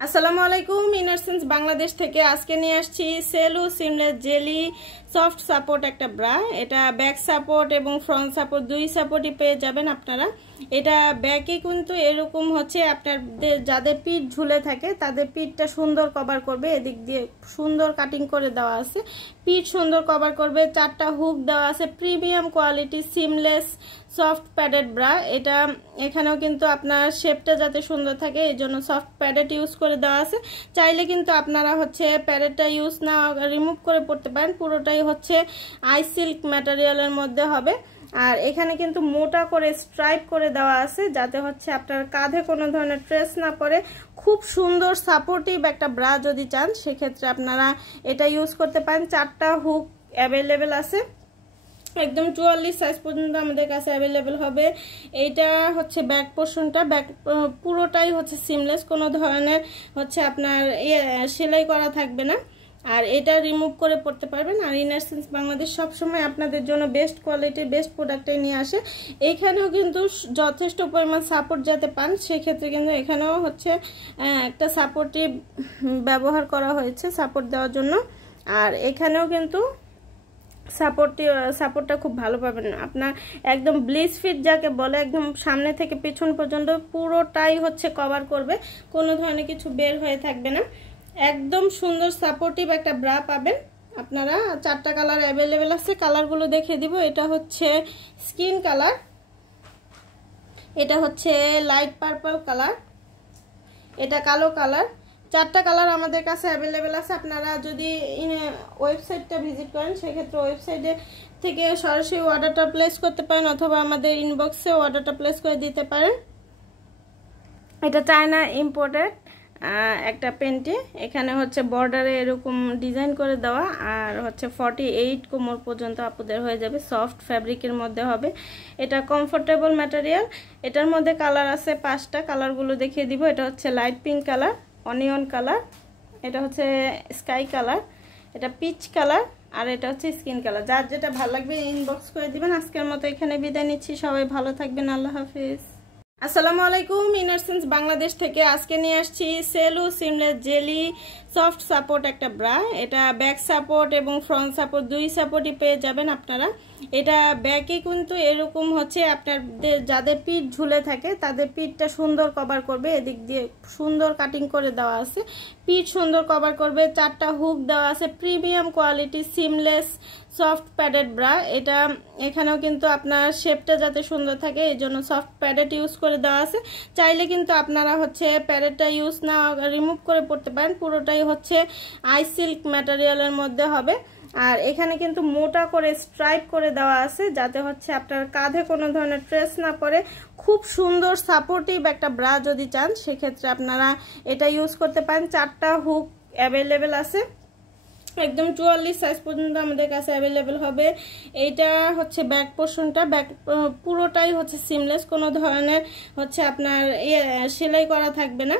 আসসালামু আলাইকুম ইনারসেন্স বাংলাদেশ থেকে আজকে নিয়ে আসছি shallow seamless jelly soft support একটা ব্রা। এটা ব্যাক সাপোর্ট এবং ফ্রন্ট সাপোর্ট দুই সাপোর্টই পেয়ে যাবেন আপনারা। এটা ব্যাকে কিন্তু এরকম হচ্ছে আপনাদের যাদের পিঠ ঝুলে থাকে তাদের পিঠটা সুন্দর কভার করবে। এদিক দিয়ে সুন্দর কাটিং করে দেওয়া আছে, পিঠ সুন্দর কভার করবে। 4টা হুক দেওয়া আছে, premium quality seamless soft padded bra. এটা এখানেও কিন্তু আপনার শেপটা যাতে সুন্দর থাকে এই জন্য সফট প্যাডেড ইউজ করে দেওয়া আছে। চাইলে কিন্তু আপনারা হচ্ছে প্যাডেডটা ইউজ না রিমুভ করে পড়তে পারেন। পুরোটাই হচ্ছে আই সিল্ক ম্যাটেরিয়ালের মধ্যে হবে। আর এখানে কিন্তু মোটা করে স্ট্রাইপ করে দেওয়া আছে যাতে হচ্ছে আপনার কাঁধে কোনো ধরনের ট্রেস না পড়ে। খুব সুন্দর সাপোর্টিভ একটা ব্রা যদি চান সেক্ষেত্রে আপনারা এটা ইউজ করতে পারেন। 4টা হুক অ্যাভেলেবেল আছে, একদম 44 সাইজ পর্যন্ত আমাদের কাছে অ্যাভেলেবেল হবে। এইটা হচ্ছে ব্যাক পোর্শনটা, ব্যাক পুরোটাই হচ্ছে সিমলেস, কোনো ধরনের হচ্ছে আপনার সেলাই করা থাকবে না। আর এটা রিমুভ করে পড়তে পারবেন। আর ইনারসেন্স বাংলাদেশ সবসময় আপনাদের জন্য বেস্ট কোয়ালিটির বেস্ট প্রোডাক্টটাই নিয়ে আসে। এইখানেও কিন্তু যথেষ্ট পরিমাণ সাপোর্ট যাতে পান সেক্ষেত্রে কিন্তু এখানেও হচ্ছে একটা সাপোর্টিভ ব্যবহার করা হয়েছে সাপোর্ট দেওয়ার জন্য। আর এখানেও কিন্তু সাপোর্টটা খুব ভালো পাবেন আপনার। একদম ব্লিচ ফিট যাকে বলে, একদম সামনে থেকে পিছন পর্যন্ত পুরোটাই হচ্ছে কভার করবে, কোনো ধরনের কিছু বের হয়ে থাকবে না। একদম সুন্দর সাপোর্টিভ একটা ব্রা পাবেন আপনারা। 4টা কালার অ্যাভেলেবেল আছে, কালারগুলো দেখিয়ে দিব। এটা হচ্ছে স্কিন কালার, এটা হচ্ছে লাইট পার্পল কালার, এটা কালো কালার। 4টা কালার আমাদের কাছে অ্যাভেলেবেল আছে। আপনারা যদি ওয়েবসাইটটা ভিজিট করেন সেক্ষেত্রে ওয়েবসাইটে থেকে সরাসরি অর্ডারটা প্লেস করতে পারেন অথবা আমাদের ইনবক্সে অর্ডারটা প্লেস করে দিতে পারেন। এটা চায়না ইম্পোর্টেড একটা পেন্টি। এখানে হচ্ছে বর্ডারে এরকম ডিজাইন করে দেওয়া আর হচ্ছে 48 কোমর পর্যন্ত আপুদের হয়ে যাবে। সফট ফ্যাব্রিকের মধ্যে হবে, এটা কমফোর্টেবল ম্যাটেরিয়াল। এটার মধ্যে কালার আছে 5টা, কালারগুলো দেখিয়ে দিব। এটা হচ্ছে light pink colour, onion colour, এটা হচ্ছে স্কাই কালার, এটা পিচ কালার, আর এটা হচ্ছে স্কিন কালার। যার যেটা ভালো লাগবে ইনবক্স করে দিবেন। আজকের মতো এখানে বিদায় নিচ্ছি, সবাই ভালো থাকবেন, আল্লাহ হাফিজ। আসসালামু আলাইকুম ইনারসেন্স বাংলাদেশ থেকে আজকে নিয়ে আসছি shallow seamless jelly soft support একটা ব্রা। এটা ব্যাক সাপোর্ট এবং ফ্রন্ট সাপোর্ট দুই সাপোর্টই পেয়ে যাবেন আপনারা। এটা ব্যাকে কিন্তু এরকম হচ্ছে আপনাদের যাদের পিঠ ঝুলে থাকে তাদের পিঠটা সুন্দর কভার করবে। এদিক দিয়ে সুন্দর কাটিং করে দেওয়া আছে, পিঠ সুন্দর কভার করবে। 4টা হুক দেওয়া আছে, premium quality seamless soft padded bra. এটা এখানেও কিন্তু আপনার শেপটা যাতে সুন্দর থাকে এই জন্য সফট প্যাডেড ইউজ করে দেওয়া আছে। চাইলে কিন্তু আপনারা হচ্ছে প্যাডেডটা ইউজ না রিমুভ করে পড়তে পারেন। পুরোটাই হচ্ছে আই সিল্ক ম্যাটেরিয়ালের মধ্যে হবে। আর এখানে কিন্তু মোটা করে স্ট্রাইপ করে দেওয়া আছে যাতে হচ্ছে আপনার কাঁধে কোনো ধরনের ট্রেস না পড়ে। খুব সুন্দর সাপোর্টিভ একটা ব্রা যদি চান সেক্ষেত্রে আপনারা এটা ইউজ করতে পারেন। 4টা হুক অ্যাভেলেবেল আছে, একদম 44 সাইজ পর্যন্ত আমাদের কাছে অ্যাভেলেবেল হবে। এইটা হচ্ছে ব্যাক পোর্শনটা, ব্যাক পুরোটাই হচ্ছে সিমলেস, কোনো ধরনের হচ্ছে আপনার সেলাই করা থাকবে না।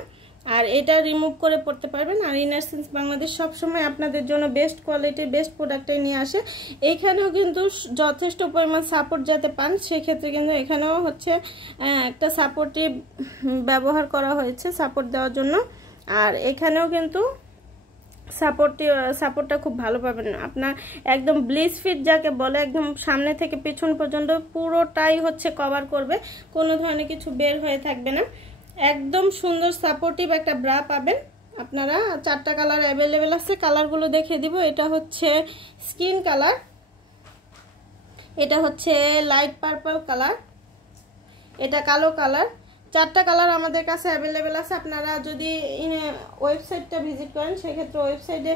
আর এটা রিমুভ করে পড়তে পারবেন। আর ইনারসেন্স বাংলাদেশ সবসময় আপনাদের জন্য বেস্ট কোয়ালিটির বেস্ট প্রোডাক্টটাই নিয়ে আসে। এইখানেও কিন্তু যথেষ্ট পরিমাণ সাপোর্ট যাতে পান সেক্ষেত্রে কিন্তু এখানেও হচ্ছে একটা সাপোর্টিভ ব্যবহার করা হয়েছে সাপোর্ট দেওয়ার জন্য। আর এখানেও কিন্তু সাপোর্টটা খুব ভালো পাবেন আপনার। একদম ব্লিচ ফিট যাকে বলে, একদম সামনে থেকে পিছন পর্যন্ত পুরোটাই হচ্ছে কভার করবে, কোনো ধরনের কিছু বের হয়ে থাকবে না। একদম সুন্দর সাপোর্টিভ একটা ব্রা পাবেন আপনারা। 4টা কালার অ্যাভেলেবেল আছে, কালারগুলো দেখিয়ে দিব। এটা হচ্ছে স্কিন কালার, এটা হচ্ছে লাইট পার্পল কালার, এটা কালো কালার। 4টা কালার আমাদের কাছে অ্যাভেলেবেল আছে। আপনারা যদি ওয়েবসাইটটা ভিজিট করেন সেক্ষেত্রে ওয়েবসাইটে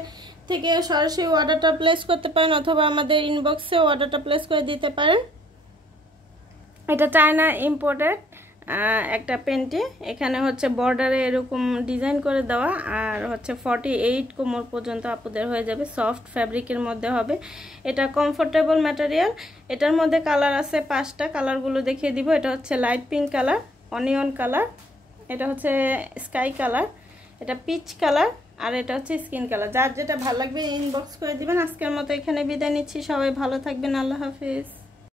থেকে সরাসরি অর্ডারটা প্লেস করতে পারেন অথবা আমাদের ইনবক্সে অর্ডারটা প্লেস করে দিতে পারেন। এটা চায়না ইম্পোর্টেড একটা পেন্টি। এখানে হচ্ছে বর্ডারে এরকম ডিজাইন করে দেওয়া আর হচ্ছে 48 কোমর পর্যন্ত আপুদের হয়ে যাবে। সফট ফ্যাব্রিকের মধ্যে হবে, এটা কমফোর্টেবল ম্যাটেরিয়াল। এটার মধ্যে কালার আছে 5টা, কালারগুলো দেখিয়ে দিব। এটা হচ্ছে light pink colour, onion colour, এটা হচ্ছে স্কাই কালার, এটা পিচ কালার, আর এটা হচ্ছে স্কিন কালার। যার যেটা ভালো লাগবে ইনবক্স করে দিবেন। আজকের মতো এখানে বিদায় নিচ্ছি, সবাই ভালো থাকবেন, আল্লাহ হাফিজ।